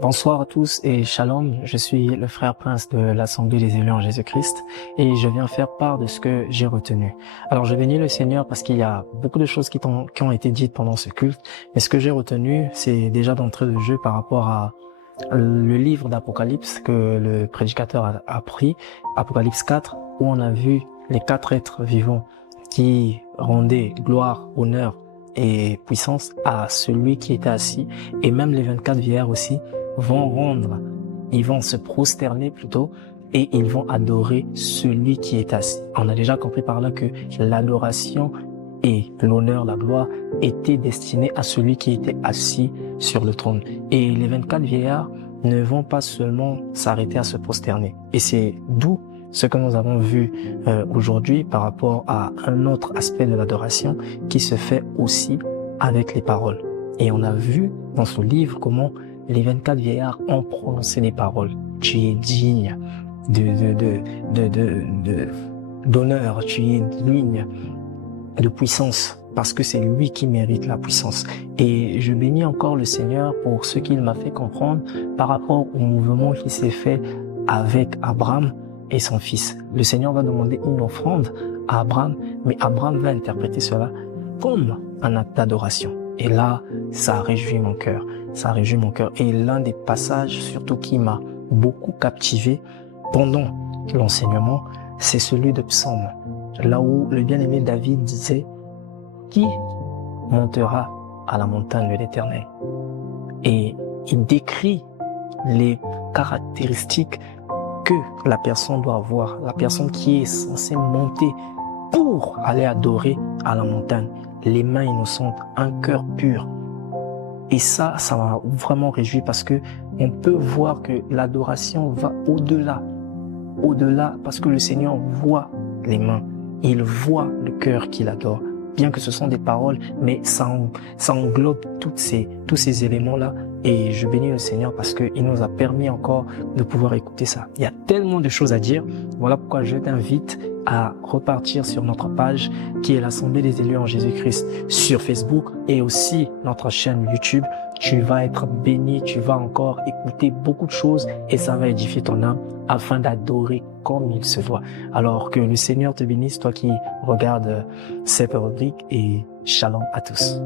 Bonsoir à tous et shalom, je suis le frère Prince de l'Assemblée des élus en Jésus-Christ et je viens faire part de ce que j'ai retenu. Alors je bénis le Seigneur parce qu'il y a beaucoup de choses qui ont été dites pendant ce culte, mais ce que j'ai retenu, c'est déjà d'entrée de jeu par rapport à le livre d'Apocalypse que le prédicateur a pris, Apocalypse 4, où on a vu les 4 êtres vivants qui rendaient gloire, honneur et puissance à celui qui était assis, et même les 24 vieillards aussi ils vont se prosterner plutôt, et ils vont adorer celui qui est assis. On a déjà compris par là que l'adoration et l'honneur, la gloire étaient destinés à celui qui était assis sur le trône. Et les 24 vieillards ne vont pas seulement s'arrêter à se prosterner. Et c'est d'où ce que nous avons vu aujourd'hui par rapport à un autre aspect de l'adoration qui se fait aussi avec les paroles. Et on a vu dans ce livre comment les 24 vieillards ont prononcé les paroles. Tu es digne d'honneur, tu es digne de puissance, parce que c'est lui qui mérite la puissance. Et je bénis encore le Seigneur pour ce qu'il m'a fait comprendre par rapport au mouvement qui s'est fait avec Abraham et son fils. Le Seigneur va demander une offrande à Abraham, mais Abraham va interpréter cela comme un acte d'adoration. Et là, ça réjouit mon cœur. Ça réjouit mon cœur. Et l'un des passages, surtout qui m'a beaucoup captivé pendant l'enseignement, c'est celui de Psaume. Là où le bien-aimé David disait « Qui montera à la montagne de l'Éternel ?» Et il décrit les caractéristiques que la personne doit avoir, la personne qui est censée monter pour aller adorer à la montagne. Les mains innocentes, un cœur pur. Et ça m'a vraiment réjoui parce que on peut voir que l'adoration va au-delà, parce que le Seigneur voit les mains, il voit le cœur qu'il adore. Bien que ce sont des paroles, mais ça englobe tous ces éléments-là. Et je bénis le Seigneur parce qu'il nous a permis encore de pouvoir écouter ça. Il y a tellement de choses à dire. Voilà pourquoi je t'invite à repartir sur notre page qui est l'Assemblée des élus en Jésus-Christ sur Facebook et aussi notre chaîne YouTube. Tu vas être béni, tu vas encore écouter beaucoup de choses et ça va édifier ton âme afin d'adorer comme il se doit. Alors que le Seigneur te bénisse, toi qui regardes cette rubrique, et shalom à tous.